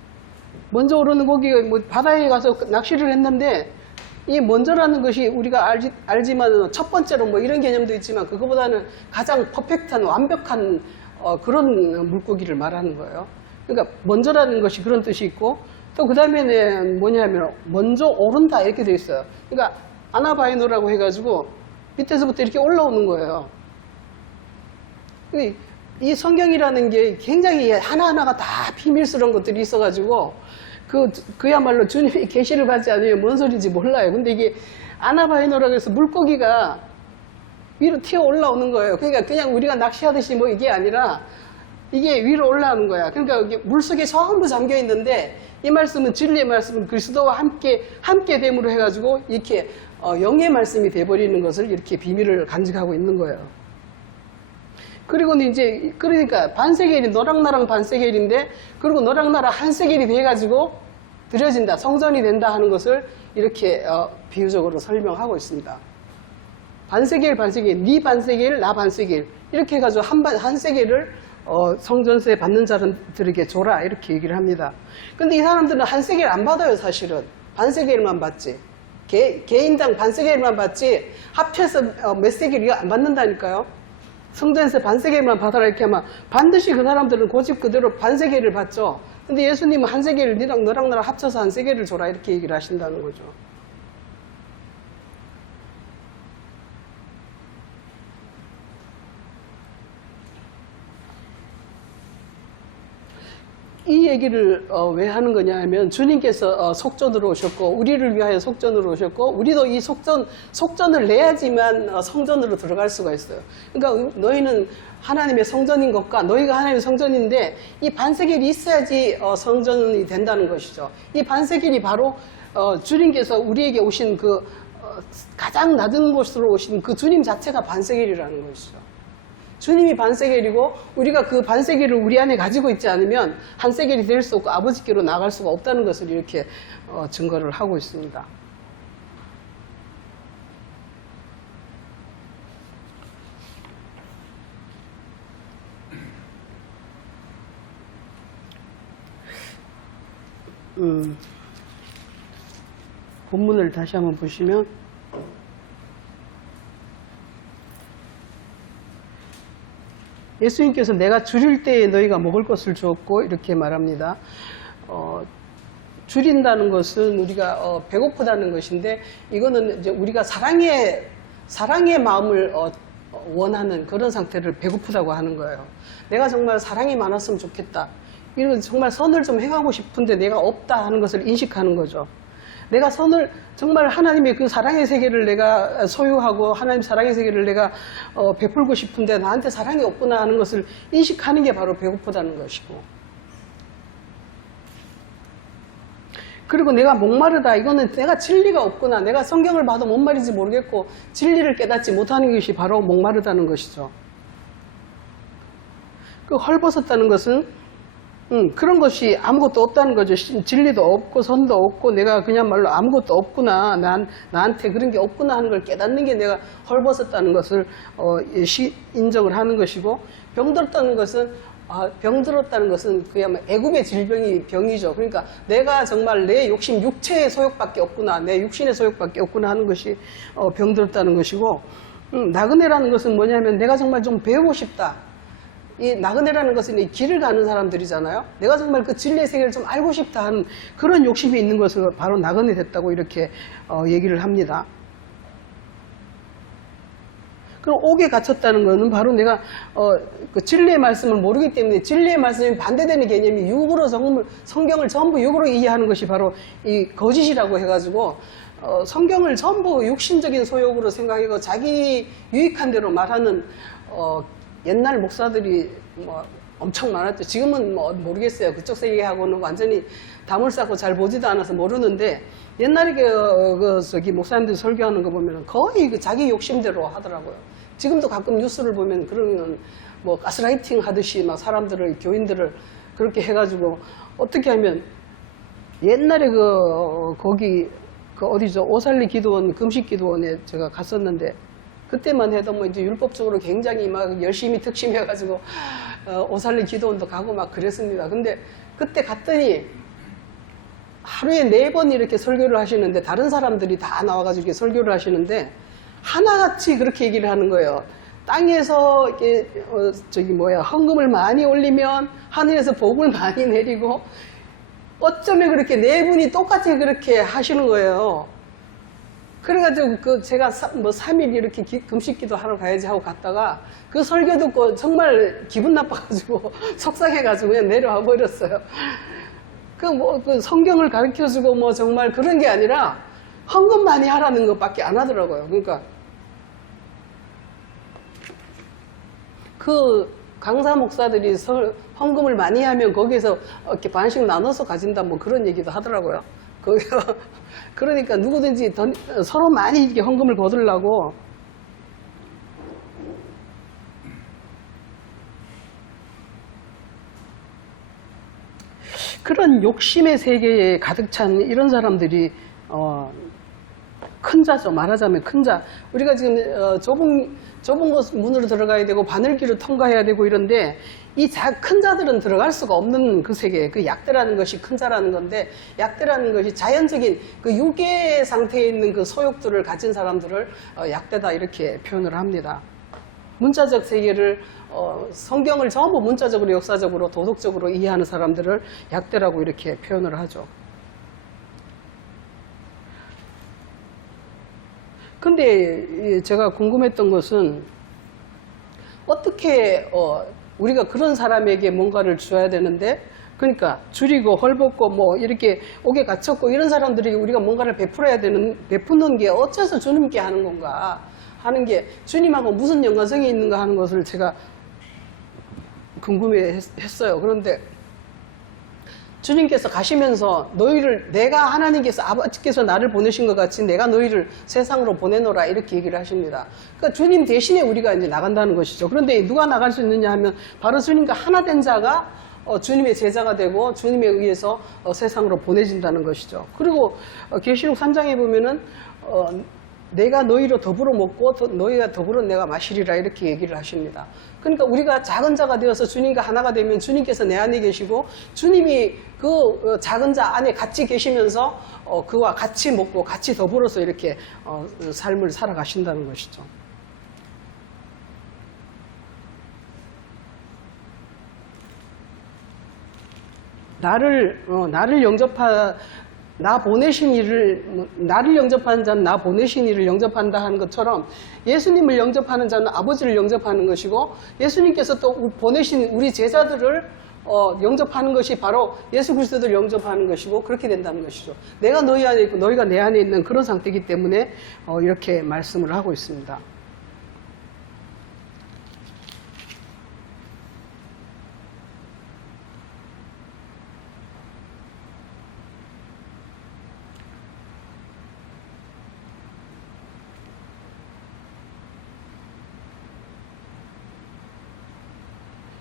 먼저 오르는 고기가 뭐 바다에 가서 낚시를 했는데 이 먼저라는 것이 우리가 알지만 첫 번째로 뭐 이런 개념도 있지만 그거보다는 가장 퍼펙트한 완벽한 그런 물고기를 말하는 거예요. 그러니까 먼저라는 것이 그런 뜻이 있고 또 그 다음에는 뭐냐면 먼저 오른다 이렇게 돼 있어요. 그러니까 아나바이노라고 해가지고 밑에서부터 이렇게 올라오는 거예요. 이 성경이라는 게 굉장히 하나하나가 다 비밀스러운 것들이 있어가지고 그야말로 주님이 계시를 받지 않으면 뭔 소리인지 몰라요. 근데 이게 아나바이노라고 해서 물고기가 위로 튀어 올라오는 거예요. 그러니까 그냥 우리가 낚시하듯이 뭐 이게 아니라 이게 위로 올라오는 거야. 그러니까 이게 물속에 전부 잠겨 있는데 이 말씀은 진리의 말씀은 그리스도와 함께 됨으로 해가지고 이렇게 영의 말씀이 돼버리는 것을 이렇게 비밀을 간직하고 있는 거예요. 그리고는 이제 그러니까 반세겔이 너랑 나랑 반세겔인데 그리고 너랑 나랑 한 세겔이 돼가지고 드려진다, 성전이 된다 하는 것을 이렇게 비유적으로 설명하고 있습니다. 반세겔, 네 반세겔, 나 반세겔 이렇게 해가지고 한 세겔을 성전세 받는 자들에게 줘라 이렇게 얘기를 합니다. 근데 이 사람들은 한 세겔 안 받아요. 사실은 반세겔만 받지. 개인당 반세겔만 받지 합쳐서 몇 세겔 이거 안 받는다니까요. 성전에서 반세겔만 받아라 이렇게 하면 반드시 그 사람들은 고집 그대로 반세겔을 받죠. 근데 예수님은 한 세겔을 너랑 나랑 합쳐서 한 세겔을 줘라 이렇게 얘기를 하신다는 거죠. 이 얘기를 왜 하는 거냐 하면 주님께서 속전으로 오셨고 우리를 위하여 속전으로 오셨고 우리도 이 속전을 내야지만 성전으로 들어갈 수가 있어요. 그러니까 너희는 하나님의 성전인 것과 너희가 하나님의 성전인데 이 반세겔이 있어야지 성전이 된다는 것이죠. 이 반세겔이 바로 주님께서 우리에게 오신 그 가장 낮은 곳으로 오신 그 주님 자체가 반세겔이라는 것이죠. 주님이 반세겔이고 우리가 그 반세겔을 우리 안에 가지고 있지 않으면 한 세겔이 될 수 없고 아버지께로 나갈 수가 없다는 것을 이렇게 증거를 하고 있습니다. 본문을 다시 한번 보시면 예수님께서 내가 줄일 때에 너희가 먹을 것을 주었고 이렇게 말합니다. 줄인다는 것은 우리가 배고프다는 것인데 이거는 이제 우리가 사랑의 마음을 원하는 그런 상태를 배고프다고 하는 거예요. 내가 정말 사랑이 많았으면 좋겠다. 이런 정말 선을 좀 행하고 싶은데 내가 없다 하는 것을 인식하는 거죠. 내가 선을 정말 하나님의 그 사랑의 세계를 내가 소유하고 하나님 사랑의 세계를 내가 베풀고 싶은데 나한테 사랑이 없구나 하는 것을 인식하는 게 바로 배고프다는 것이고, 그리고 내가 목마르다, 이거는 내가 진리가 없구나, 내가 성경을 봐도 뭔 말인지 모르겠고 진리를 깨닫지 못하는 것이 바로 목마르다는 것이죠. 그 헐벗었다는 것은 그런 것이 아무것도 없다는 거죠. 진리도 없고 선도 없고 내가 그냥 말로 아무것도 없구나, 나한테 그런 게 없구나 하는 걸 깨닫는 게 내가 헐벗었다는 것을 인정을 하는 것이고, 병들었다는 것은 그야말로 애굽의 질병이 병이죠. 그러니까 내가 정말 내 욕심, 육체의 소욕밖에 없구나, 내 육신의 소욕밖에 없구나 하는 것이 병들었다는 것이고, 나그네라는 것은 뭐냐면 내가 정말 좀 배우고 싶다. 이 나그네라는 것은 이 길을 가는 사람들이잖아요. 내가 정말 그 진리의 세계를 좀 알고 싶다 하는 그런 욕심이 있는 것을 바로 나그네 됐다고 이렇게 얘기를 합니다. 그럼 옥에 갇혔다는 것은 바로 내가 그 진리의 말씀을 모르기 때문에 진리의 말씀이 반대되는 개념이 육으로 성경을 전부 육으로 이해하는 것이 바로 이 거짓이라고 해가지고 성경을 전부 육신적인 소욕으로 생각하고 자기 유익한 대로 말하는 옛날 목사들이 뭐 엄청 많았죠. 지금은 뭐 모르겠어요. 그쪽 세계하고는 완전히 담을 쌓고 잘 보지도 않아서 모르는데, 옛날에 목사님들 설교하는 거 보면 거의 그 자기 욕심대로 하더라고요. 지금도 가끔 뉴스를 보면 그러면 뭐 가스라이팅 하듯이 막 사람들을, 교인들을 그렇게 해가지고 어떻게 하면 옛날에 거기 어디죠? 오살리 기도원, 금식 기도원에 제가 갔었는데, 그때만 해도 뭐 이제 율법적으로 굉장히 막 열심히 특심해가지고 오살리 기도원도 가고 막 그랬습니다. 근데 그때 갔더니 하루에 4번 이렇게 설교를 하시는데, 다른 사람들이 다 나와가지고 이렇게 설교를 하시는데 하나같이 그렇게 얘기를 하는 거예요. 땅에서 이렇게 헌금을 많이 올리면 하늘에서 복을 많이 내리고, 어쩌면 그렇게 4분이 똑같이 그렇게 하시는 거예요. 그래가지고 제가 3일 이렇게 금식기도 하러 가야지 하고 갔다가 그 설교 듣고 정말 기분 나빠가지고 속상해가지고 그냥 내려와 버렸어요. 그 성경을 가르쳐주고 뭐 정말 그런 게 아니라 헌금 많이 하라는 것밖에 안 하더라고요. 그러니까 그 강사 목사들이 헌금을 많이 하면 거기에서 이렇게 반씩 나눠서 가진다 뭐 그런 얘기도 하더라고요. 그러니까 누구든지 서로 많이 이렇게 헌금을 거두려고 그런 욕심의 세계에 가득 찬 이런 사람들이 큰 자죠. 말하자면 큰 자. 우리가 지금 좁은 곳 문으로 들어가야 되고 바늘길을 통과해야 되고 이런데, 이 큰 자들은 들어갈 수가 없는 그 세계, 그 약대라는 것이 큰 자라는 건데, 약대라는 것이 자연적인 그 육의 상태에 있는 그 소욕들을 가진 사람들을 약대다 이렇게 표현을 합니다. 문자적 세계를 성경을 전부 문자적으로, 역사적으로, 도덕적으로 이해하는 사람들을 약대라고 이렇게 표현을 하죠. 근데 제가 궁금했던 것은 어떻게 우리가 그런 사람에게 뭔가를 줘야 되는데 그러니까 줄이고 헐벗고 뭐 이렇게 옥에 갇혔고 이런 사람들이 우리가 뭔가를 베푸는 게 어째서 주님께 하는 건가 하는 게 주님하고 무슨 연관성이 있는가 하는 것을 제가 궁금해했어요. 그런데 주님께서 가시면서 너희를 내가 하나님께서 아버지께서 나를 보내신 것 같이 내가 너희를 세상으로 보내노라 이렇게 얘기를 하십니다. 그러니까 주님 대신에 우리가 이제 나간다는 것이죠. 그런데 누가 나갈 수 있느냐 하면 바로 주님과 하나 된 자가 주님의 제자가 되고 주님에 의해서 세상으로 보내진다는 것이죠. 그리고 계시록 3장에 보면은 내가 너희로 더불어 먹고 너희가 더불어 내가 마시리라 이렇게 얘기를 하십니다. 그러니까 우리가 작은 자가 되어서 주님과 하나가 되면 주님께서 내 안에 계시고 주님이 그 작은 자 안에 같이 계시면서 그와 같이 먹고 같이 더불어서 이렇게 삶을 살아가신다는 것이죠. 나를 영접한 나를 영접하는 자는 나 보내신 이를 영접한다 하는 것처럼 예수님을 영접하는 자는 아버지를 영접하는 것이고 예수님께서 또 보내신 우리 제자들을 영접하는 것이 바로 예수 그리스도를 영접하는 것이고 그렇게 된다는 것이죠. 내가 너희 안에 있고 너희가 내 안에 있는 그런 상태이기 때문에 이렇게 말씀을 하고 있습니다.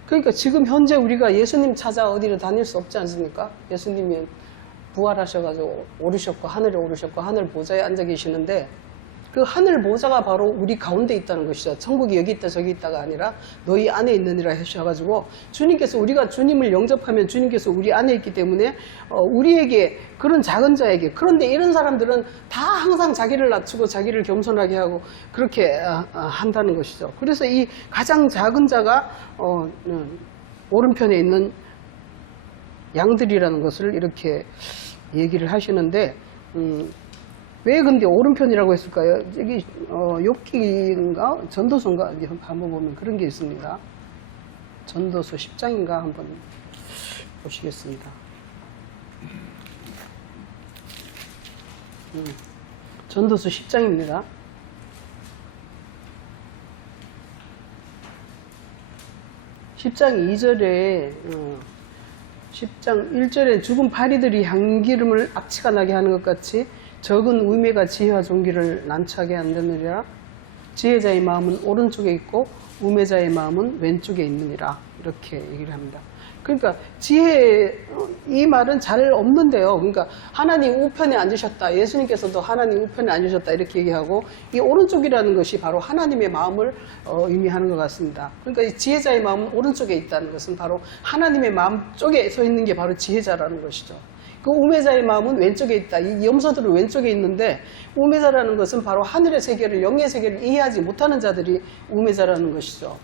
그러니까 지금 현재 우리가 예수님 찾아 어디를 다닐 수 없지 않습니까? 예수님이 부활하셔가지고 오르셨고 하늘에 오르셨고 하늘 보좌에 앉아 계시는데 그 하늘 보좌가 바로 우리 가운데 있다는 것이죠. 천국이 여기 있다 저기 있다가 아니라 너희 안에 있느니라 하셔가지고 주님께서 우리가 주님을 영접하면 주님께서 우리 안에 있기 때문에 우리에게 그런 작은 자에게 그런데 이런 사람들은 다 항상 자기를 낮추고 자기를 겸손하게 하고 그렇게 한다는 것이죠. 그래서 이 가장 작은 자가 오른편에 있는 양들이라는 것을 이렇게 얘기를 하시는데 왜 근데 오른편이라고 했을까요? 여기 욥기인가 전도서인가 한번 보면 그런 게 있습니다. 전도서 10장인가 한번 보시겠습니다. 전도서 10장입니다. 10장 2절에 10장 1절에 죽은 파리들이 향기름을 악취가 나게 하는 것 같이 적은 우매가 지혜와 존귀를 난처하게 한다느니라. 지혜자의 마음은 오른쪽에 있고 우매자의 마음은 왼쪽에 있느니라. 이렇게 얘기를 합니다. 그러니까 지혜 이 말은 잘 없는데요. 그러니까 하나님 우편에 앉으셨다. 예수님께서도 하나님 우편에 앉으셨다 이렇게 얘기하고 이 오른쪽이라는 것이 바로 하나님의 마음을 의미하는 것 같습니다. 그러니까 이 지혜자의 마음은 오른쪽에 있다는 것은 바로 하나님의 마음 쪽에 서 있는 게 바로 지혜자라는 것이죠. 그 우매자의 마음은 왼쪽에 있다. 이 염소들은 왼쪽에 있는데 우매자라는 것은 바로 하늘의 세계를 영의 세계를 이해하지 못하는 자들이 우매자라는 것이죠.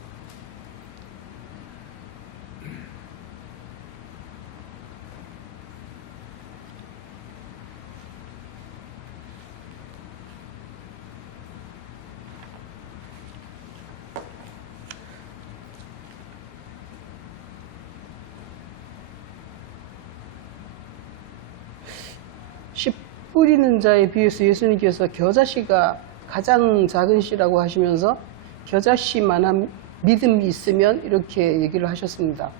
씨 뿌리는 자에 비해서 예수님께서 겨자씨가 가장 작은 씨라고 하시면서 겨자씨만한 믿음이 있으면 이렇게 얘기를 하셨습니다.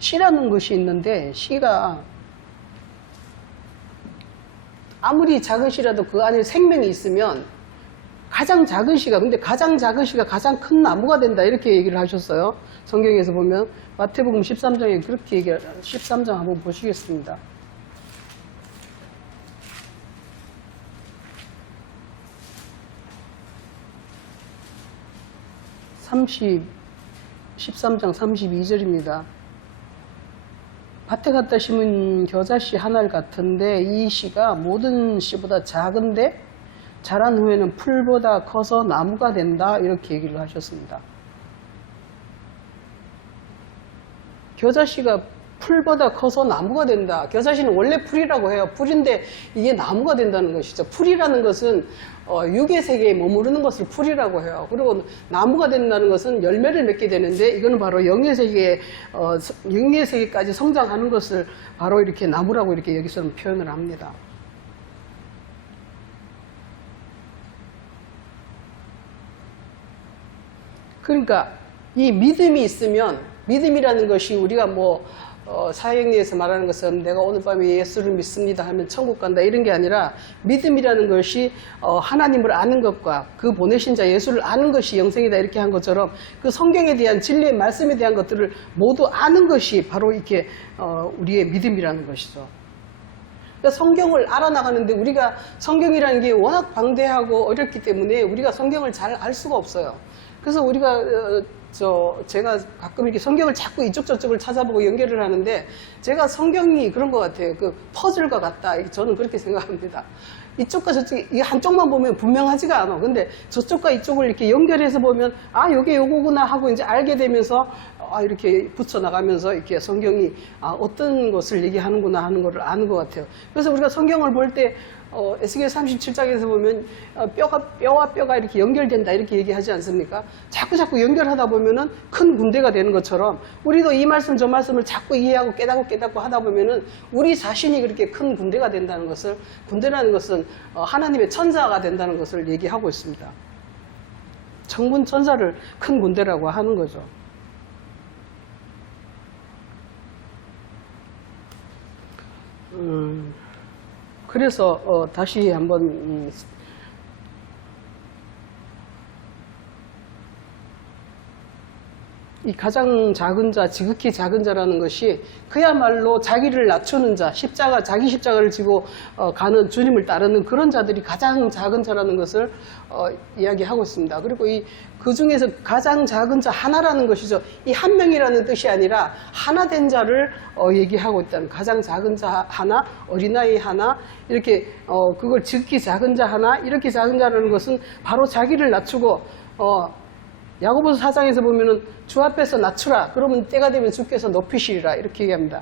씨라는 것이 있는데 씨가 아무리 작은 씨라도 그 안에 생명이 있으면 가장 작은 씨가 근데 가장 작은 씨가 가장 큰 나무가 된다 이렇게 얘기를 하셨어요. 성경에서 보면 마태복음 13장에 그렇게 얘기를 13장 한번 보시겠습니다. 13장 32절입니다. 밭에 갖다 심은 겨자씨 하나를 같은데 이 씨가 모든 씨보다 작은데 자란 후에는 풀보다 커서 나무가 된다 이렇게 얘기를 하셨습니다. 겨자씨가 풀보다 커서 나무가 된다. 겨자씨는 원래 풀이라고 해요. 풀인데 이게 나무가 된다는 것이죠. 풀이라는 것은 육의 세계에 머무르는 것을 풀이라고 해요. 그리고 나무가 된다는 것은 열매를 맺게 되는데 이거는 바로 영의 세계에 영의 세계까지 성장하는 것을 바로 이렇게 나무라고 이렇게 여기서는 표현을 합니다. 그러니까 이 믿음이 있으면 믿음이라는 것이 우리가 뭐 사형리에서 말하는 것은 내가 오늘 밤에 예수를 믿습니다 하면 천국 간다 이런 게 아니라 믿음이라는 것이 하나님을 아는 것과 그 보내신 자 예수를 아는 것이 영생이다 이렇게 한 것처럼 그 성경에 대한 진리의 말씀에 대한 것들을 모두 아는 것이 바로 이렇게 우리의 믿음이라는 것이죠. 그러니까 성경을 알아나가는데 우리가 성경이라는 게 워낙 방대하고 어렵기 때문에 우리가 성경을 잘 알 수가 없어요. 그래서 우리가 제가 가끔 이렇게 성경을 자꾸 이쪽 저쪽을 찾아보고 연결을 하는데 제가 성경이 그런 것 같아요. 그 퍼즐과 같다. 저는 그렇게 생각합니다. 이쪽과 저쪽 이 한쪽만 보면 분명하지가 않아. 근데 저쪽과 이쪽을 이렇게 연결해서 보면 아 요게 요거구나 하고 이제 알게 되면서 이렇게 붙여 나가면서 이렇게 성경이 어떤 것을 얘기하는구나 하는 것을 아는 것 같아요. 그래서 우리가 성경을 볼 때 에스겔 37장에서 보면 뼈와 뼈가 이렇게 연결된다 이렇게 얘기하지 않습니까? 자꾸 연결하다 보면은 큰 군대가 되는 것처럼 우리도 이 말씀 저 말씀을 자꾸 이해하고 깨닫고 하다 보면은 우리 자신이 그렇게 큰 군대가 된다는 것을, 군대라는 것은 하나님의 천사가 된다는 것을 얘기하고 있습니다. 천군 천사를 큰 군대라고 하는 거죠. 그래서 다시 한번 이 가장 작은 자, 지극히 작은 자라는 것이 그야말로 자기를 낮추는 자, 자기 십자가를 지고 가는 주님을 따르는 그런 자들이 가장 작은 자라는 것을 이야기하고 있습니다. 그리고 그 중에서 가장 작은 자 하나라는 것이죠. 이 한 명이라는 뜻이 아니라 하나 된 자를 얘기하고 있다는, 가장 작은 자 하나, 어린아이 하나, 이렇게 그걸 지극히 작은 자 하나, 이렇게 작은 자라는 것은 바로 자기를 낮추고 야고보서 4장에서 보면은 주 앞에서 낮추라. 그러면 때가 되면 주께서 높이시리라. 이렇게 얘기합니다.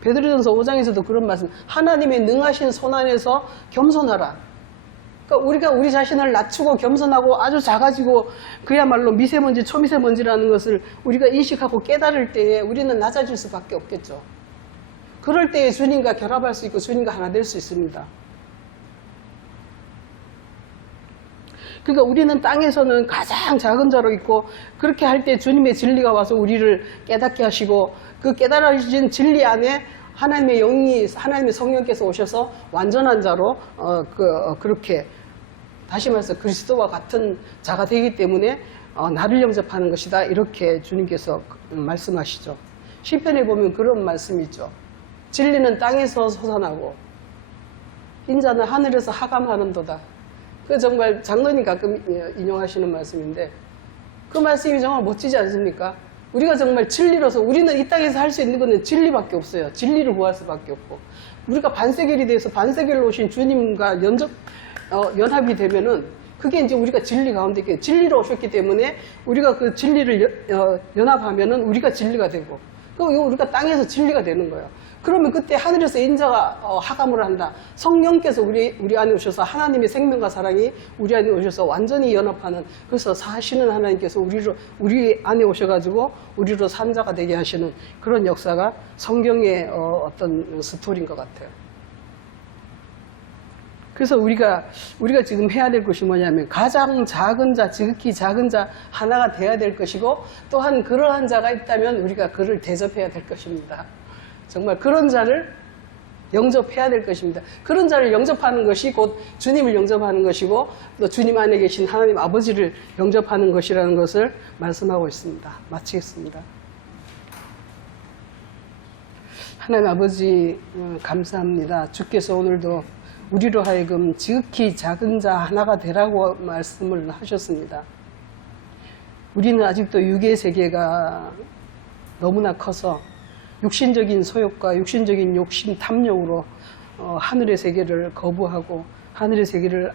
베드로전서 5장에서도 그런 말씀. 하나님의 능하신 손 안에서 겸손하라. 그러니까 우리가 우리 자신을 낮추고 겸손하고 아주 작아지고 그야말로 미세먼지, 초미세먼지라는 것을 우리가 인식하고 깨달을 때에 우리는 낮아질 수밖에 없겠죠. 그럴 때에 주님과 결합할 수 있고 주님과 하나 될 수 있습니다. 그러니까 우리는 땅에서는 가장 작은 자로 있고 그렇게 할 때 주님의 진리가 와서 우리를 깨닫게 하시고 그 깨달아진 진리 안에 하나님의 영이, 하나님의 성령께서 오셔서 완전한 자로 그렇게 다시 말해서 그리스도와 같은 자가 되기 때문에 나를 영접하는 것이다 이렇게 주님께서 말씀하시죠. 시편에 보면 그런 말씀이 있죠. 진리는 땅에서 솟아나고 인자는 하늘에서 하감하는도다. 그 정말 장로님 가끔 인용하시는 말씀인데 그 말씀이 정말 멋지지 않습니까? 우리가 정말 진리로서 우리는 이 땅에서 할 수 있는 것은 진리밖에 없어요. 진리를 구할 수밖에 없고 우리가 반세겔이 돼서 반세겔로 오신 주님과 연합이 되면은 그게 이제 우리가 진리 가운데 있게 진리로 오셨기 때문에 우리가 그 진리를 연합하면은 우리가 진리가 되고 그리고 우리가 땅에서 진리가 되는 거예요. 그러면 그때 하늘에서 인자가 하감을 한다. 성령께서 우리 안에 오셔서 하나님의 생명과 사랑이 우리 안에 오셔서 완전히 연합하는, 그래서 사시는 하나님께서 우리 안에 오셔가지고 우리로 산자가 되게 하시는 그런 역사가 성경의 어떤 스토리인 것 같아요. 그래서 우리가 지금 해야 될 것이 뭐냐면 가장 작은 자, 지극히 작은 자 하나가 돼야 될 것이고 또한 그러한 자가 있다면 우리가 그를 대접해야 될 것입니다. 정말 그런 자를 영접해야 될 것입니다. 그런 자를 영접하는 것이 곧 주님을 영접하는 것이고 또 주님 안에 계신 하나님 아버지를 영접하는 것이라는 것을 말씀하고 있습니다. 마치겠습니다. 하나님 아버지 감사합니다. 주께서 오늘도 우리로 하여금 지극히 작은 자 하나가 되라고 말씀을 하셨습니다. 우리는 아직도 육의 세계가 너무나 커서 육신적인 소욕과 육신적인 욕심, 탐욕으로 하늘의 세계를 거부하고 하늘의 세계를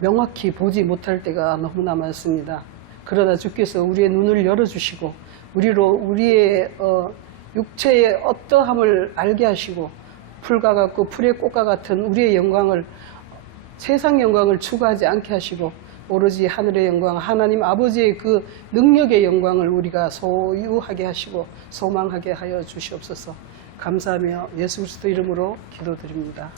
명확히 보지 못할 때가 너무나 많습니다. 그러나 주께서 우리의 눈을 열어주시고 우리의 육체의 어떠함을 알게 하시고 풀과 같고 풀의 꽃과 같은 우리의 영광을 세상 영광을 추구하지 않게 하시고 오로지 하늘의 영광, 하나님 아버지의 그 능력의 영광을 우리가 소유하게 하시고 소망하게 하여 주시옵소서. 감사하며 예수 그리스도 이름으로 기도드립니다.